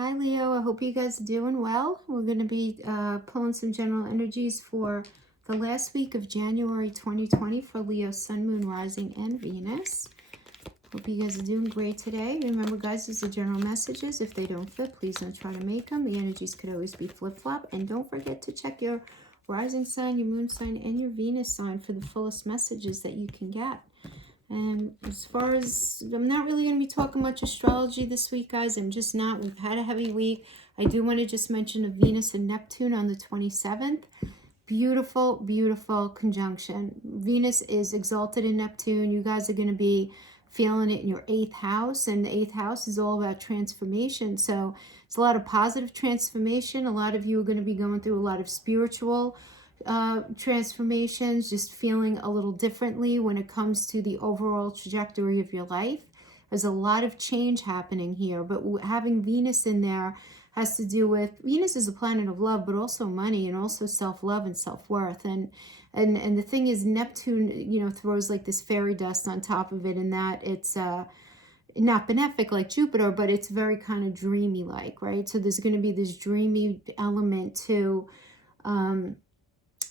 Hi Leo, I hope you guys are doing well. We're going to be pulling some general energies for the last week of January 2020 for Leo, Sun, Moon, Rising, and Venus. Hope you guys are doing great today. Remember guys, these are general messages. If they don't fit, please don't try to make them. The energies could always be flip-flop. And don't forget to check your rising sign, your moon sign, and your Venus sign for the fullest messages that you can get. And as far as, I'm not really going to be talking much astrology this week, guys. I'm just not. We've had a heavy week. I do want to just mention a Venus and Neptune on the 27th. Beautiful, beautiful conjunction. Venus is exalted in Neptune. You guys are going to be feeling it in your 8th house. And the 8th house is all about transformation. So it's a lot of positive transformation. A lot of you are going to be going through a lot of spiritual transformations, just feeling a little differently when it comes to the overall trajectory of your life. There's a lot of change happening here, but having Venus in there has to do with, Venus is a planet of love, but also money and also self-love and self-worth. And the thing is, Neptune, throws like this fairy dust on top of it, and that it's not benefic like Jupiter, but it's very kind of dreamy like, right? So there's going to be this dreamy element to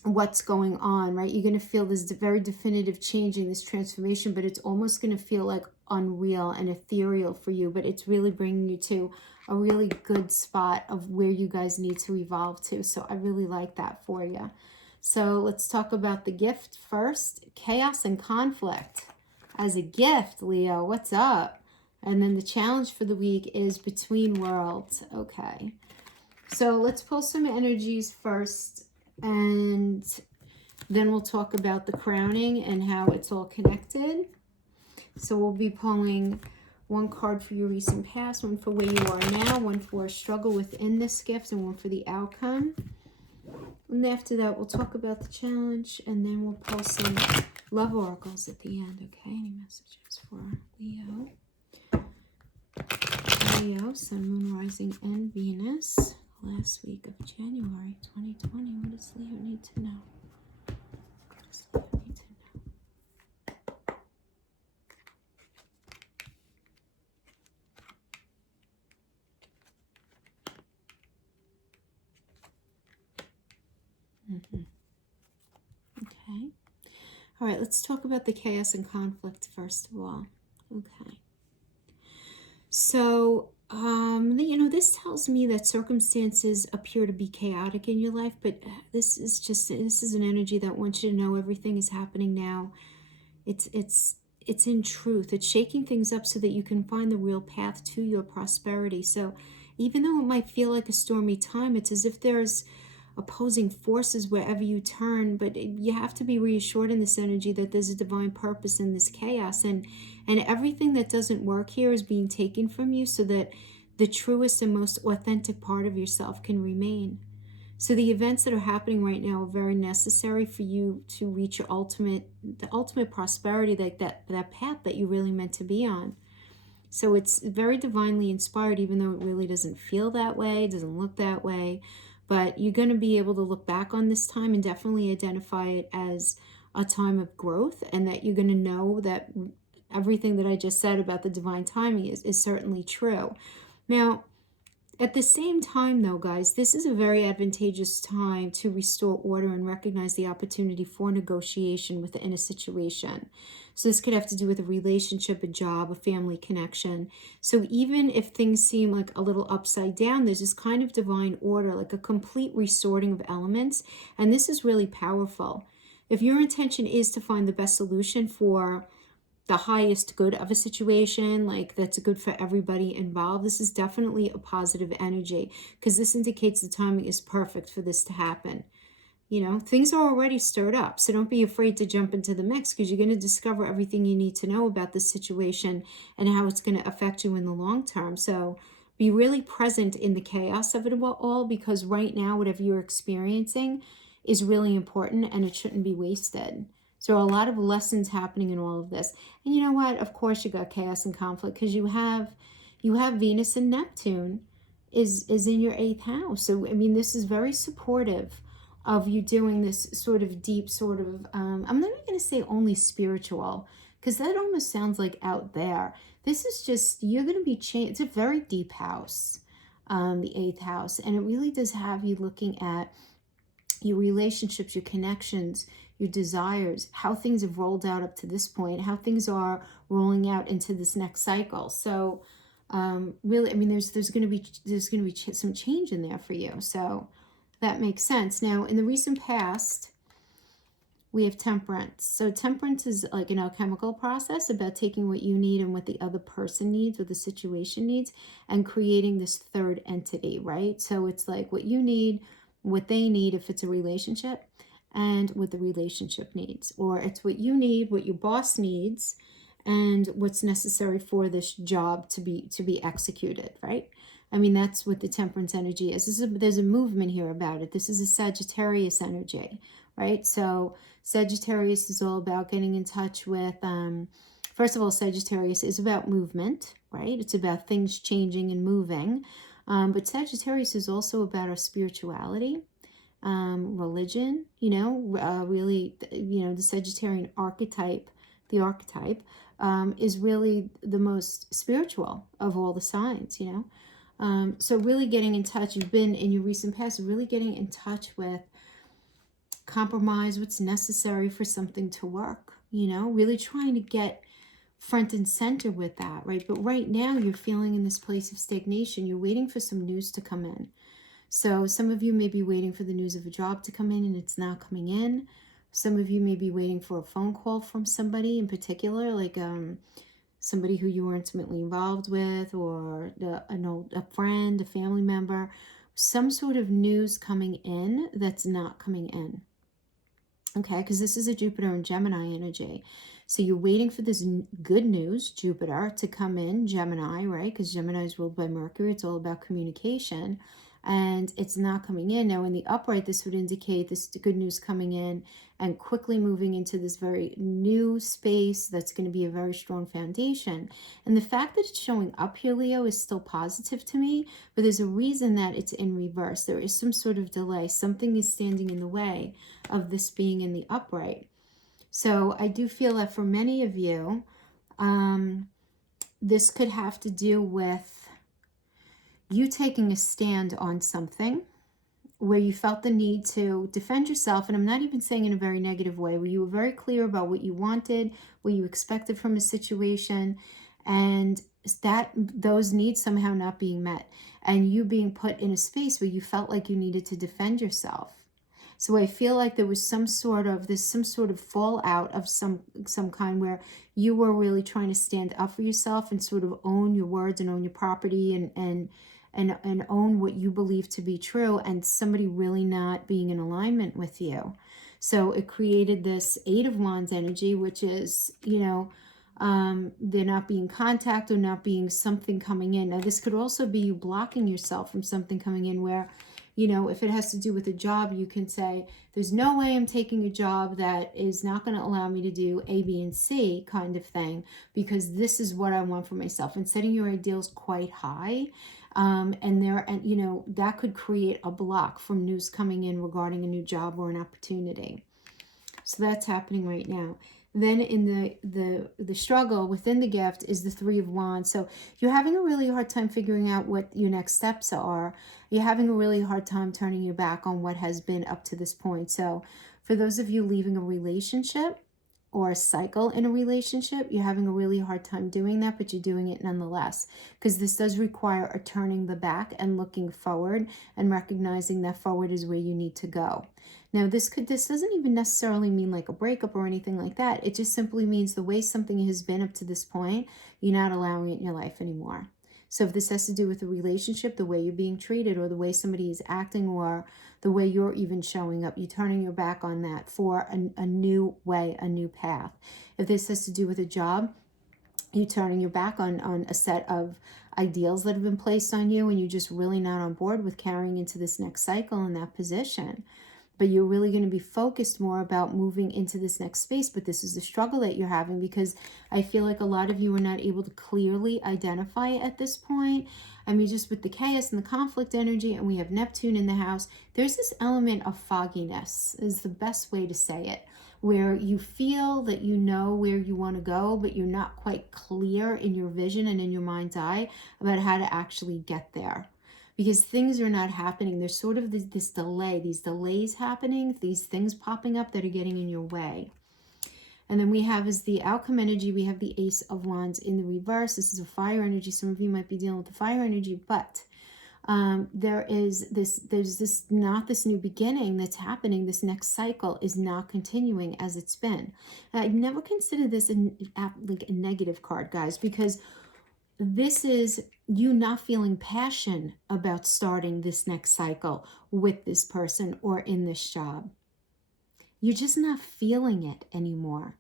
what's going on, right? You're going to feel this very definitive changing, this transformation, but it's almost going to feel like unreal and ethereal for you, but it's really bringing you to a really good spot of where you guys need to evolve to. So I really like that for you. So let's talk about the gift first. Chaos and conflict as a gift, Leo. What's up? And then the challenge for the week is between worlds. Okay. So let's pull some energies first, and then we'll talk about the crowning and how it's all connected. So we'll be pulling one card for your recent past, one for where you are now, one for a struggle within this gift, and one for the outcome. And after that, we'll talk about the challenge, and then we'll pull some love oracles at the end. Okay, any messages for Leo? Leo, Sun, Moon, Rising, and Venus. Last week of January 2020. What does Leo need to know? What does Leo need to know? Okay. All right, let's talk about the chaos and conflict first of all. Okay. So, this tells me that circumstances appear to be chaotic in your life, but this is an energy that wants you to know everything is happening now. It's in truth. It's shaking things up so that you can find the real path to your prosperity. So even though it might feel like a stormy time, it's as if there's opposing forces wherever you turn, but you have to be reassured in this energy that there's a divine purpose in this chaos, and everything that doesn't work here is being taken from you so that the truest and most authentic part of yourself can remain. So the events that are happening right now are very necessary for you to reach your the ultimate prosperity, like that path that you really meant to be on. So it's very divinely inspired, even though it really doesn't feel that way, doesn't look that way. But you're going to be able to look back on this time and definitely identify it as a time of growth, and that you're going to know that everything that I just said about the divine timing is certainly true. Now, at the same time, though, guys, this is a very advantageous time to restore order and recognize the opportunity for negotiation within a situation. So this could have to do with a relationship, a job, a family connection. So even if things seem like a little upside down, there's this kind of divine order, like a complete resorting of elements. And this is really powerful. If your intention is to find the best solution for the highest good of a situation, like that's good for everybody involved, this is definitely a positive energy, because this indicates the timing is perfect for this to happen. Things are already stirred up, so don't be afraid to jump into the mix, because you're going to discover everything you need to know about this situation and how it's going to affect you in the long term. So be really present in the chaos of it all, because right now, whatever you're experiencing is really important and it shouldn't be wasted. So a lot of lessons happening in all of this. And you know what? Of course you got chaos and conflict, because you have Venus and Neptune is in your 8th house. So, this is very supportive of you doing this sort of deep sort of, I'm not even going to say only spiritual, because that almost sounds like out there. This is just, you're going to be changed. It's a very deep house. the 8th house. And it really does have you looking at your relationships, your connections, your desires, how things have rolled out up to this point, how things are rolling out into this next cycle. So really, I mean, there's going to be some change in there for you. So that makes sense. Now, in the recent past, we have temperance. So temperance is like an alchemical process about taking what you need and what the other person needs, what the situation needs, and creating this third entity, right? So it's like what you need, what they need if it's a relationship, and what the relationship needs. Or it's what you need, what your boss needs, and what's necessary for this job to be executed, right? I mean, that's what the temperance energy is. There's a movement here about it. This is a Sagittarius energy, right? So Sagittarius is all about getting in touch with, first of all, Sagittarius is about movement, right? It's about things changing and moving. But Sagittarius is also about our spirituality, religion, really, the Sagittarian archetype, the archetype is really the most spiritual of all the signs, So really getting in touch, you've been in your recent past, really getting in touch with compromise, what's necessary for something to work, really trying to get front and center with that, right? But right now you're feeling in this place of stagnation. You're waiting for some news to come in. So some of you may be waiting for the news of a job to come in and it's not coming in. Some of you may be waiting for a phone call from somebody in particular, like somebody who you were intimately involved with, or a friend, a family member, some sort of news coming in that's not coming in. Okay, because this is a Jupiter and Gemini energy. So you're waiting for this good news, Jupiter, to come in, Gemini, right? Because Gemini is ruled by Mercury. It's all about communication. And it's not coming in. Now, in the upright, this would indicate this good news coming in and quickly moving into this very new space that's going to be a very strong foundation. And the fact that it's showing up here, Leo, is still positive to me, but there's a reason that it's in reverse. There is some sort of delay. Something is standing in the way of this being in the upright. So I do feel that for many of you, this could have to do with you taking a stand on something where you felt the need to defend yourself. And I'm not even saying in a very negative way, where you were very clear about what you wanted, what you expected from a situation, and that those needs somehow not being met, and you being put in a space where you felt like you needed to defend yourself. So I feel like there was some sort of fallout of some kind where you were really trying to stand up for yourself and sort of own your words and own your property and own what you believe to be true, and somebody really not being in alignment with you. So it created this 8 of Wands energy, which is, there not being contact or not being something coming in. Now, this could also be you blocking yourself from something coming in where, if it has to do with a job, you can say, there's no way I'm taking a job that is not going to allow me to do A, B, and C kind of thing, because this is what I want for myself, and setting your ideals quite high. That could create a block from news coming in regarding a new job or an opportunity. So that's happening right now. Then in the struggle within the gift is the 3 of Wands. So you're having a really hard time figuring out what your next steps are. You're having a really hard time turning your back on what has been up to this point. So for those of you leaving a relationship or a cycle in a relationship, you're having a really hard time doing that, but you're doing it nonetheless, because this does require a turning the back and looking forward and recognizing that forward is where you need to go. Now, this doesn't even necessarily mean like a breakup or anything like that. It just simply means the way something has been up to this point, you're not allowing it in your life anymore. So if this has to do with a relationship, the way you're being treated, or the way somebody is acting, or the way you're even showing up, you're turning your back on that for a new way, a new path. If this has to do with a job, you're turning your back on a set of ideals that have been placed on you, and you're just really not on board with carrying into this next cycle in that position. But you're really going to be focused more about moving into this next space. But this is the struggle that you're having, because I feel like a lot of you are not able to clearly identify it at this point. I mean, just with the chaos and the conflict energy, and we have Neptune in the house, there's this element of fogginess, is the best way to say it, where you feel that you know where you want to go, but you're not quite clear in your vision and in your mind's eye about how to actually get there. because things are not happening. There's sort of this delay, these delays happening, these things popping up that are getting in your way. And then we have as the outcome energy, we have the Ace of Wands in the reverse. This is a fire energy. Some of you might be dealing with the fire energy, but there's this not this new beginning that's happening. This next cycle is not continuing as it's been. And I never consider this like a negative card, guys, because this is you not feeling passion about starting this next cycle with this person or in this job. You're just not feeling it anymore.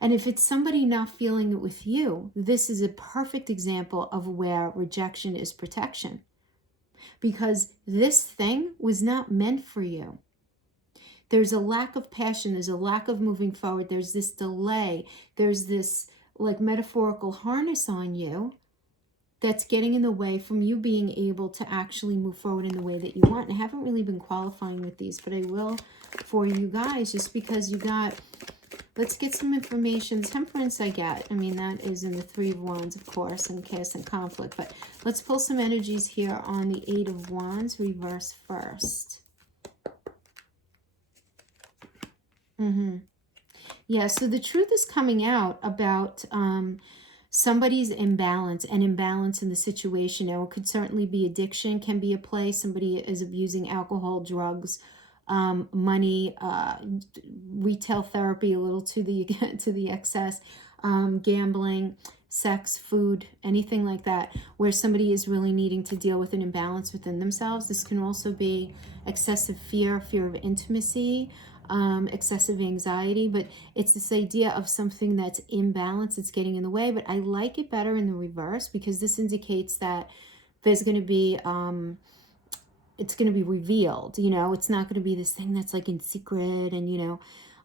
And if it's somebody not feeling it with you, this is a perfect example of where rejection is protection. Because this thing was not meant for you. There's a lack of passion. There's a lack of moving forward. There's this delay. There's this like metaphorical harness on you that's getting in the way from you being able to actually move forward in the way that you want. And I haven't really been qualifying with these, but I will for you guys, just because you got, let's get some information. Temperance I get. I mean, that is in the Three of Wands, of course, and chaos and conflict. But let's pull some energies here on the Eight of Wands, reverse first. Yeah, so the truth is coming out about somebody's imbalance and imbalance in the situation. Now, it could certainly be addiction, can be a play. Somebody is abusing alcohol, drugs, money, retail therapy, a little to the excess, gambling, sex, food, anything like that, where somebody is really needing to deal with an imbalance within themselves. This can also be excessive fear of intimacy, excessive anxiety, but it's this idea of something that's imbalanced, it's getting in the way. But I like it better in the reverse, because this indicates that there's going to be it's going to be revealed. It's not going to be this thing that's like in secret. And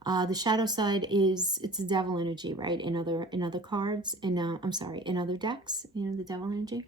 the shadow side is, it's a devil energy, right? In other cards, in other decks, the devil energy.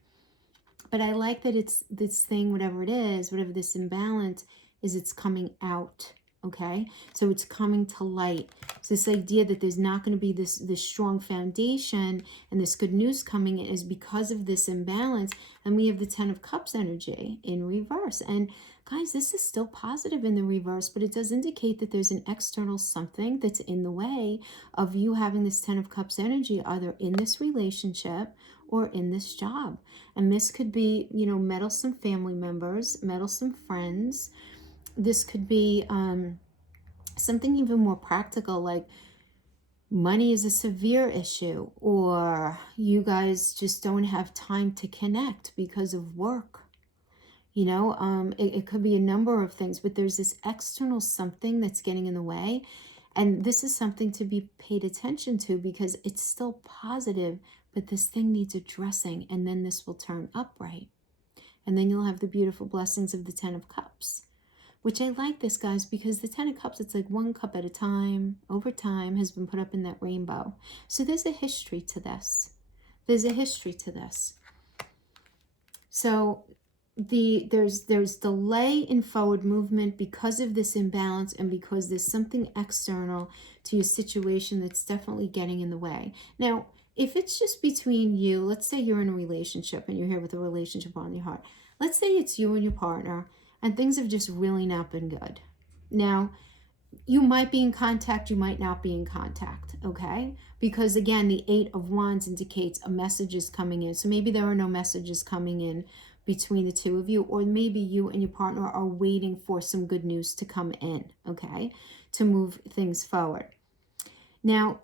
But I like that it's this thing, whatever it is, whatever this imbalance is, it's coming out. Okay, so it's coming to light. So this idea that there's not going to be this strong foundation and this good news coming in is because of this imbalance. And we have the Ten of Cups energy in reverse. And guys, this is still positive in the reverse, but it does indicate that there's an external something that's in the way of you having this Ten of Cups energy, either in this relationship or in this job. And this could be, meddlesome family members, meddlesome friends. This could be something even more practical, like money is a severe issue, or you guys just don't have time to connect because of work. It could be a number of things, but there's this external something that's getting in the way. And this is something to be paid attention to, because it's still positive, but this thing needs addressing, and then this will turn upright. And then you'll have the beautiful blessings of the Ten of Cups. Which I like this, guys, because the Ten of Cups, it's like one cup at a time, over time, has been put up in that rainbow. So there's a history to this. There's a history to this. So there's delay in forward movement because of this imbalance, and because there's something external to your situation that's definitely getting in the way. Now, if it's just between you, let's say you're in a relationship and you're here with a relationship on your heart. Let's say it's you and your partner, and things have just really not been good. Now, you might be in contact, you might not be in contact, okay? Because again, the Eight of Wands indicates a message is coming in. So maybe there are no messages coming in between the two of you, or maybe you and your partner are waiting for some good news to come in, okay? To move things forward. Now,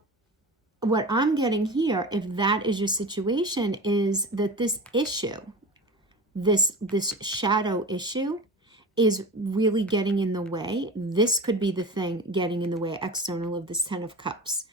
what I'm getting here, if that is your situation, is that this issue, this shadow issue, is really getting in the way. This could be the thing getting in the way, external, of this Ten of Cups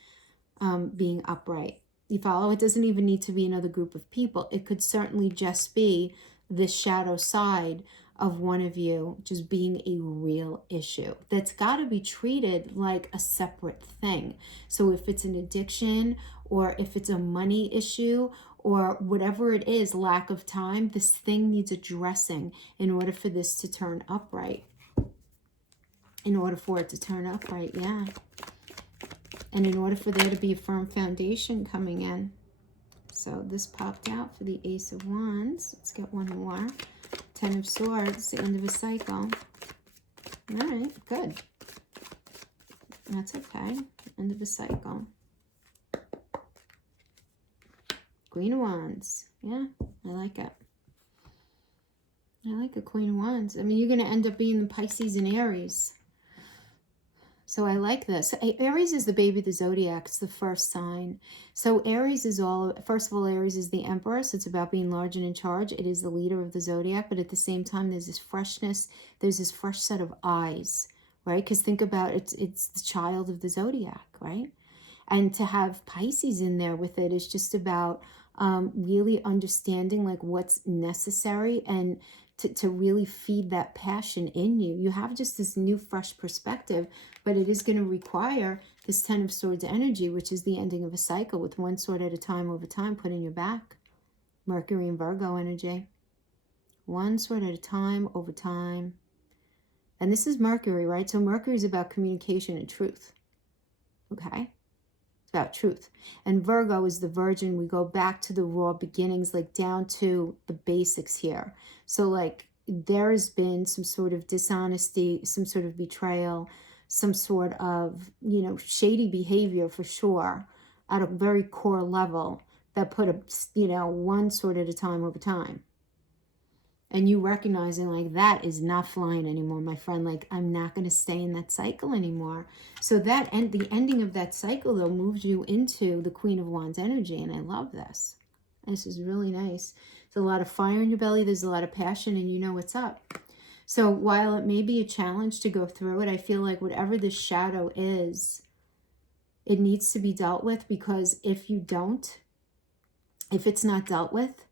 being upright. You follow? It doesn't even need to be another group of people. It could certainly just be this shadow side of one of you just being a real issue that's got to be treated like a separate thing. So if it's an addiction, or if it's a money issue, or whatever it is, lack of time, this thing needs addressing in order for this to turn upright. In order for it to turn upright, yeah. And in order for there to be a firm foundation coming in. So this popped out for the Ace of Wands. Let's get one more. Ten of Swords, the end of a cycle. All right, good. That's okay. End of a cycle. Queen of Wands. Yeah, I like it. I like a Queen of Wands. I mean, you're going to end up being the Pisces and Aries. So I like this. Aries is the baby of the zodiac. It's the first sign. So Aries is all, first of all, Aries is the emperor. So it's about being large and in charge. It is the leader of the zodiac. But at the same time, there's this freshness. There's this fresh set of eyes, right? Because think about it, it's the child of the zodiac, right? And to have Pisces in there with it is just about really understanding like what's necessary and to really feed that passion in you. You have just this new fresh perspective, but it is going to require this Ten of Swords energy, which is the ending of a cycle with one sword at a time over time put in your back. Mercury and Virgo energy. One sword at a time over time. And this is Mercury, right? So Mercury is about communication and truth. Okay? About truth. And Virgo is the virgin. We go back to the raw beginnings, like down to the basics here. So like there has been some sort of dishonesty, some sort of betrayal, some sort of, you know, shady behavior for sure at a very core level that put a, you know, one sword at a time over time. And you recognizing like that is not flying anymore, my friend. Like I'm not going to stay in that cycle anymore. So that the ending of that cycle though moves you into the Queen of Wands energy, and I love this. This is really nice. There's a lot of fire in your belly. There's a lot of passion, and you know what's up. So while it may be a challenge to go through it, I feel like whatever this shadow is, it needs to be dealt with, because if you don't, if it's not dealt with,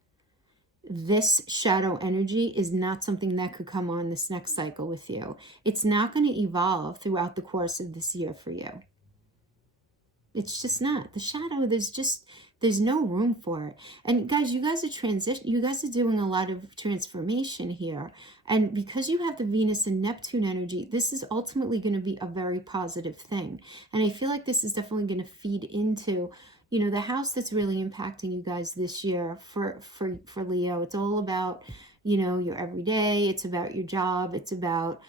this shadow energy is not something that could come on this next cycle with you. It's not going to evolve throughout the course of this year for you. It's just not. The shadow, there's no room for it. And guys, you guys are doing a lot of transformation here. And because you have the Venus and Neptune energy, this is ultimately going to be a very positive thing. And I feel like this is definitely going to feed into, you know, the house that's really impacting you guys this year for Leo. It's all about, you know, your everyday. It's about your job. It's about,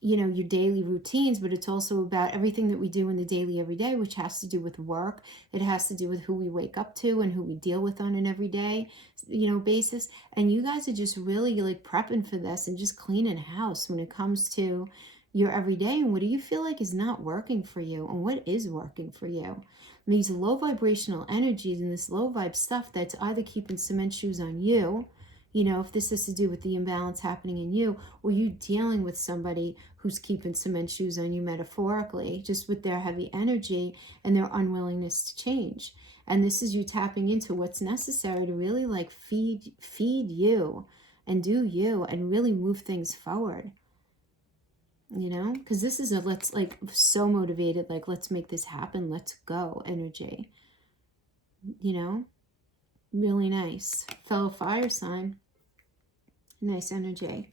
you know, your daily routines, but it's also about everything that we do in the daily everyday, which has to do with work. It has to do with who we wake up to and who we deal with on an everyday, you know, basis. And you guys are just really like prepping for this and just cleaning house when it comes to your everyday. And what do you feel like is not working for you, and what is working for you? These low vibrational energies and this low vibe stuff that's either keeping cement shoes on you, you know, if this has to do with the imbalance happening in you, or you dealing with somebody who's keeping cement shoes on you metaphorically, just with their heavy energy and their unwillingness to change. And this is you tapping into what's necessary to really like feed you and do you and really move things forward. You know, because this is a let's like so motivated, like let's make this happen, let's go energy. You know, really nice. Fellow fire sign, nice energy.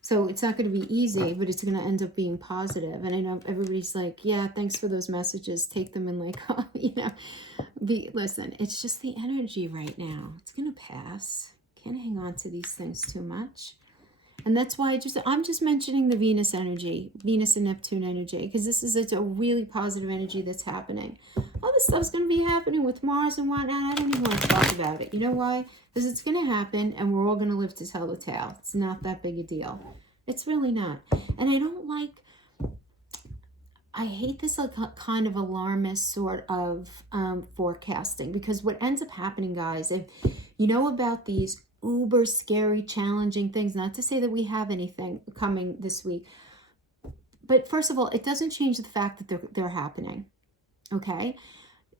So it's not going to be easy, but it's going to end up being positive. And I know everybody's like, yeah, thanks for those messages. Take them and like, you know, listen, it's just the energy right now. It's going to pass. Can't hang on to these things too much. And that's why I'm just mentioning the Venus energy, Venus and Neptune energy, because this is a really positive energy that's happening. All this stuff's going to be happening with Mars and whatnot. I don't even want to talk about it. You know why? Because it's going to happen, and we're all going to live to tell the tale. It's not that big a deal. It's really not. And I hate this like kind of alarmist sort of forecasting, because what ends up happening, guys, if you know about these uber scary, challenging things, not to say that we have anything coming this week, but first of all, it doesn't change the fact that they're happening, okay?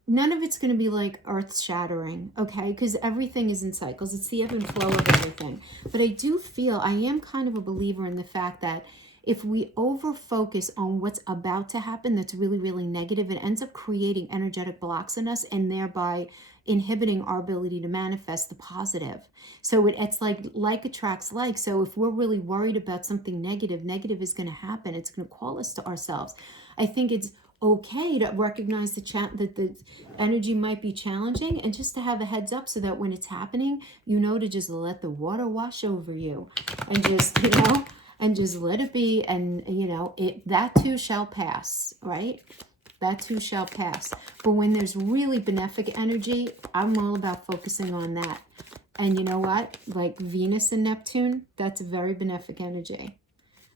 None of it's going to be like earth-shattering, okay? Because everything is in cycles. It's the ebb and flow of everything. But I do feel, I am kind of a believer in the fact that if we over-focus on what's about to happen that's really, really negative, it ends up creating energetic blocks in us and thereby inhibiting our ability to manifest the positive. So it's like attracts like. So if we're really worried about something negative, negative is going to happen. It's going to call us to ourselves. I think it's okay to recognize that the energy might be challenging, and just to have a heads up so that when it's happening, to just let the water wash over you, and just, and just let it be. And, it, that too shall pass, right? That too shall pass. But when there's really benefic energy, I'm all about focusing on that. And you know what? Like Venus and Neptune, that's a very benefic energy.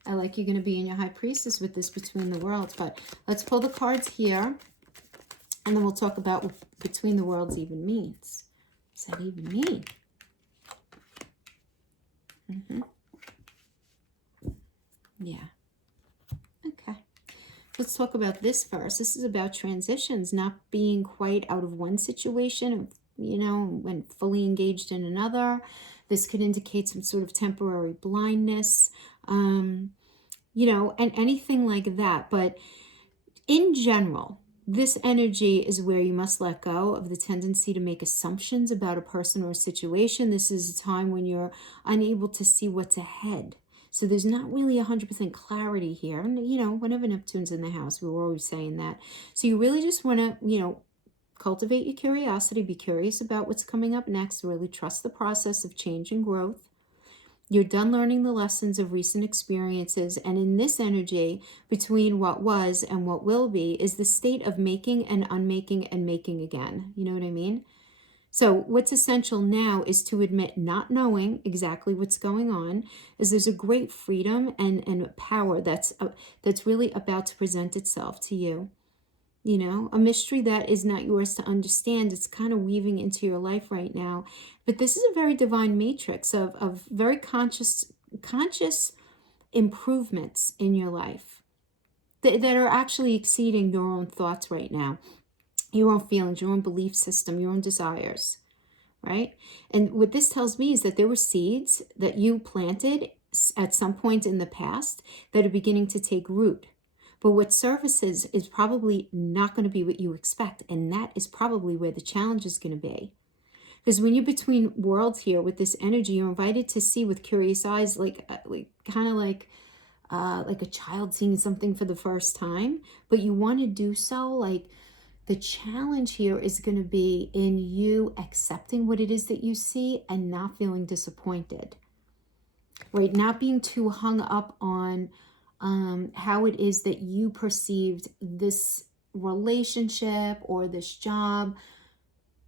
I like you're going to be in your high priestess with this between the worlds. But let's pull the cards here, and then we'll talk about what between the worlds even means. What does that even mean? Yeah. Okay. Let's talk about this first. This is about transitions, not being quite out of one situation, when fully engaged in another. This could indicate some sort of temporary blindness, and anything like that. But in general, this energy is where you must let go of the tendency to make assumptions about a person or a situation. This is a time when you're unable to see what's ahead. So there's not really 100% clarity here. And, whenever Neptune's in the house, we were always saying that. So you really just want to, cultivate your curiosity, be curious about what's coming up next, really trust the process of change and growth. You're done learning the lessons of recent experiences, and in this energy, between what was and what will be, is the state of making and unmaking and making again. You know what I mean? So what's essential now is to admit not knowing exactly what's going on, is there's a great freedom and power that's really about to present itself to you. A mystery that is not yours to understand. It's kind of weaving into your life right now. But this is a very divine matrix of very conscious improvements in your life that are actually exceeding your own thoughts right now, your own feelings, your own belief system, your own desires, right? And what this tells me is that there were seeds that you planted at some point in the past that are beginning to take root. But what surfaces is probably not going to be what you expect. And that is probably where the challenge is going to be. Because when you're between worlds here with this energy, you're invited to see with curious eyes, like kind of like a child seeing something for the first time. But you want to do so like the challenge here is going to be in you accepting what it is that you see and not feeling disappointed, right? Not being too hung up on how it is that you perceived this relationship or this job.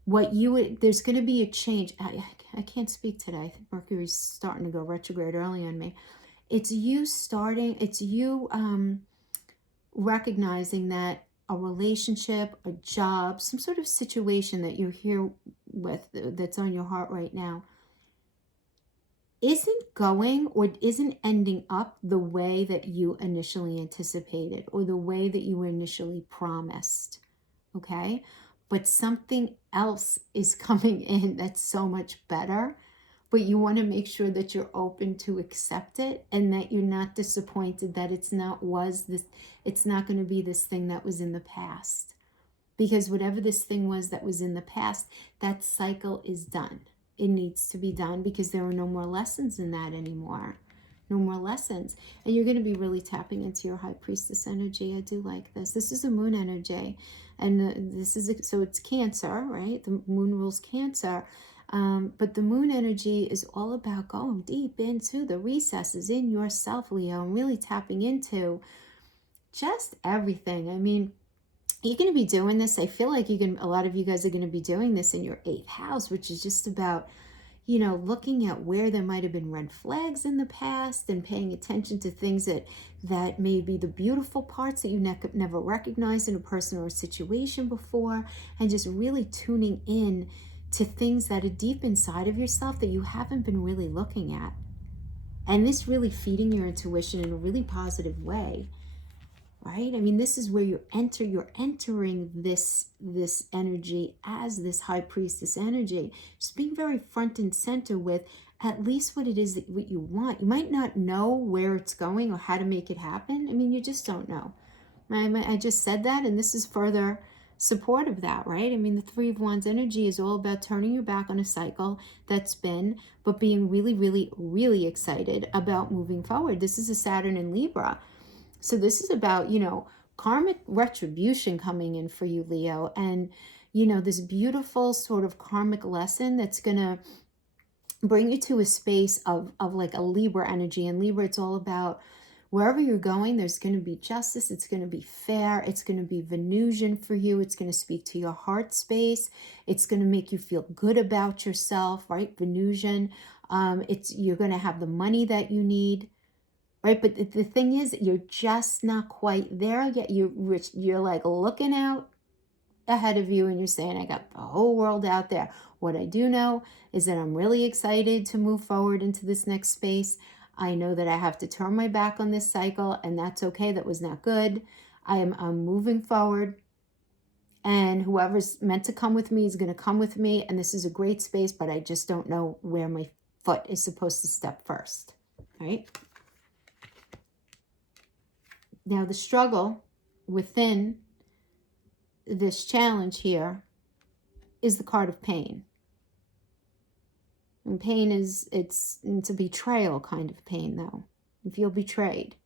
There's going to be a change. I can't speak today. I think Mercury's starting to go retrograde early on me. It's you recognizing that a relationship, a job, some sort of situation that you're here with that's on your heart right now isn't going or isn't ending up the way that you initially anticipated or the way that you were initially promised, okay? But something else is coming in that's so much better, but you want to make sure that you're open to accept it and that you're not disappointed that it's not going to be this thing that was in the past. Because whatever this thing was that was in the past, that cycle is done. It needs to be done because there are no more lessons in that anymore. No more lessons. And you're going to be really tapping into your high priestess energy. I do like this. This is a moon energy. And so it's Cancer, right? The moon rules Cancer. But the moon energy is all about going deep into the recesses in yourself, Leo, and really tapping into just everything. I mean, you're going to be doing this. I feel like a lot of you guys are going to be doing this in your 8th house, which is just about, looking at where there might have been red flags in the past and paying attention to things that may be the beautiful parts that you never recognized in a person or a situation before, and just really tuning in to things that are deep inside of yourself that you haven't been really looking at. And this really feeding your intuition in a really positive way. Right? I mean, this is where you're entering this energy as this high priestess energy. Just being very front and center with at least what it is what you want. You might not know where it's going or how to make it happen. I mean, you just don't know. I just said that, and this is further support of that, right? I mean, the Three of Wands energy is all about turning your back on a cycle that's been, but being really, really, really excited about moving forward. This is a Saturn in Libra. So this is about, karmic retribution coming in for you, Leo. And, you know, this beautiful sort of karmic lesson that's going to bring you to a space of like a Libra energy. And Libra, it's all about wherever you're going, there's going to be justice. It's going to be fair. It's going to be Venusian for you. It's going to speak to your heart space. It's going to make you feel good about yourself, right? Venusian. You're going to have the money that you need, right? But the thing is, you're just not quite there yet. You're like looking out ahead of you and you're saying, I got the whole world out there. What I do know is that I'm really excited to move forward into this next space. I know that I have to turn my back on this cycle, and that's okay. That was not good. I'm moving forward, and whoever's meant to come with me is going to come with me, and this is a great space, but I just don't know where my foot is supposed to step first, right? Now, the struggle within this challenge here is the card of pain. And pain it's a betrayal kind of pain, though. You feel betrayed.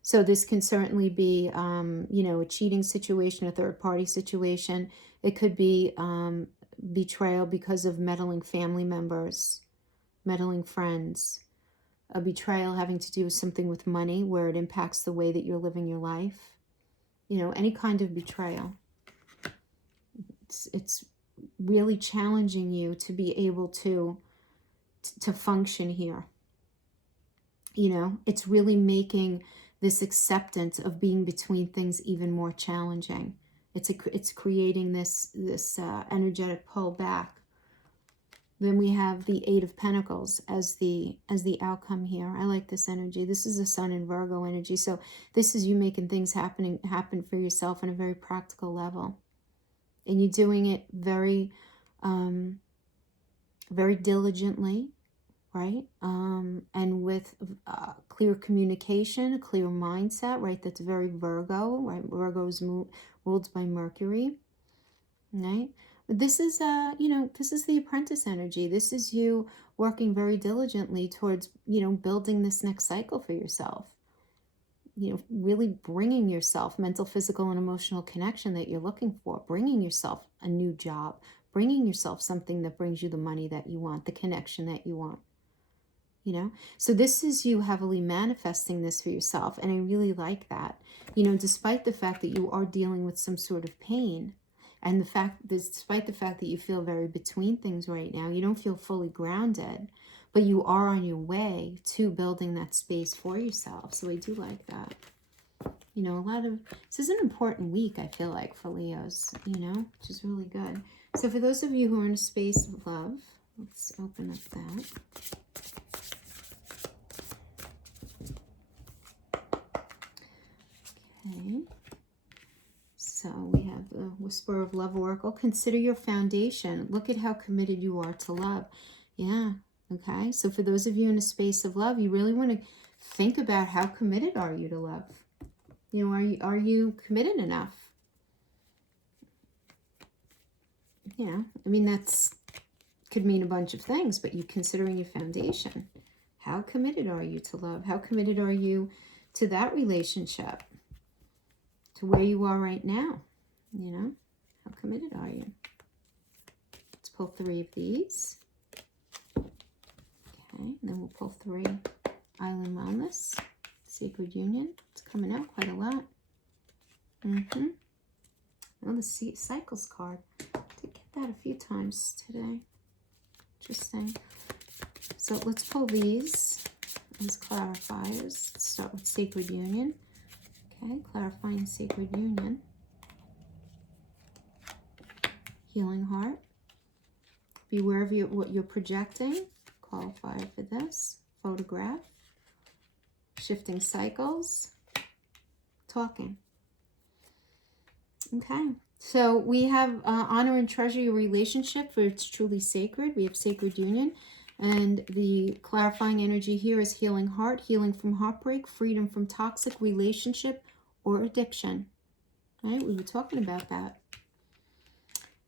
So this can certainly be, a cheating situation, a third-party situation. It could be betrayal because of meddling family members, meddling friends, a betrayal having to do with something with money where it impacts the way that you're living your life. Any kind of betrayal. It's really challenging you to be able to function here. It's really making this acceptance of being between things even more challenging. It's creating this energetic pull back. Then we have the Eight of Pentacles as the outcome here. I like this energy. This is a Sun and Virgo energy. So this is you making things happen for yourself on a very practical level. And you're doing it very, very diligently, right? And with clear communication, a clear mindset, right? That's very Virgo, right? Virgo is ruled by Mercury, right? But this is, this is the Apprentice energy. This is you working very diligently towards, building this next cycle for yourself. Really bringing yourself mental, physical, and emotional connection that you're looking for, bringing yourself a new job, bringing yourself something that brings you the money that you want, the connection that you want, So this is you heavily manifesting this for yourself, and I really like that, despite the fact that you are dealing with some sort of pain, and despite the fact that you feel very between things right now, you don't feel fully grounded, but you are on your way to building that space for yourself. So I do like that. This is an important week, I feel like, for Leos, which is really good. So for those of you who are in a space of love, let's open up that. Okay. So we have the Whisper of Love Oracle. Consider your foundation. Look at how committed you are to love. Yeah. Okay, so for those of you in a space of love, you really want to think about how committed are you to love. Are you committed enough? That's could mean a bunch of things, but you considering your foundation. How committed are you to love? How committed are you to that relationship? To where you are right now? How committed are you? Let's pull 3 of these. Okay, and then we'll pull 3 Island Wellness, Sacred Union. It's coming out quite a lot. Oh, the Cycles card. I did get that a few times today. Interesting. So let's pull these as clarifiers. Let's start with Sacred Union. Okay, clarifying Sacred Union. Healing Heart. Beware of what you're projecting. Qualifier for this. Photograph. Shifting cycles. Talking. Okay. So we have honor and treasure your relationship, for it's truly sacred. We have Sacred Union. And the clarifying energy here is Healing Heart, healing from heartbreak, freedom from toxic relationship or addiction. Right? We were talking about that.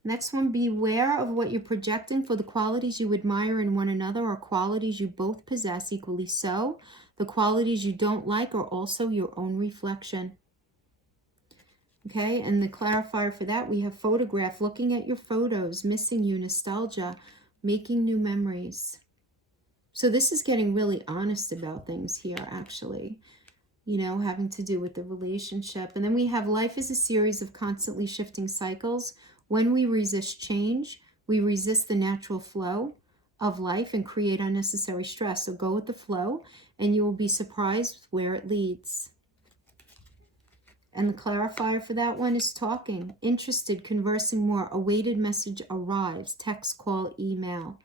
Next one, beware of what you're projecting, for the qualities you admire in one another are qualities you both possess equally so. The qualities you don't like are also your own reflection. Okay, and the clarifier for that, we have photograph, looking at your photos, missing you, nostalgia, making new memories. So this is getting really honest about things here, actually, you know, having to do with the relationship. And then we have life is a series of constantly shifting cycles. When we resist change, we resist the natural flow of life and create unnecessary stress. So go with the flow and you will be surprised with where it leads. And the clarifier for that one is talking, interested, conversing more, awaited message arrives, text, call, email.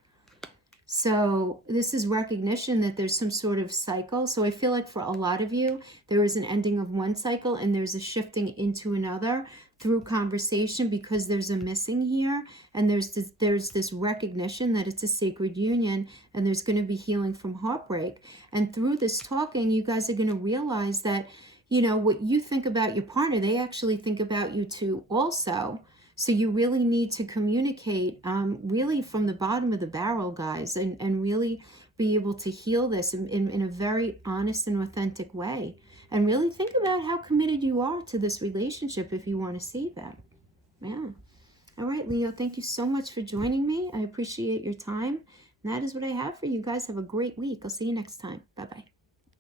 So this is recognition that there's some sort of cycle. So I feel like for a lot of you, there is an ending of one cycle and there's a shifting into another through conversation, because there's a missing here, and there's this recognition that it's a sacred union and there's going to be healing from heartbreak. And through this talking, you guys are going to realize that, you know, what you think about your partner, they actually think about you too also. So you really need to communicate really from the bottom of the barrel, guys, and really be able to heal this in a very honest and authentic way. And really think about how committed you are to this relationship if you want to see that. Yeah. All right, Leo, thank you so much for joining me. I appreciate your time. And that is what I have for you guys. Have a great week. I'll see you next time. Bye-bye.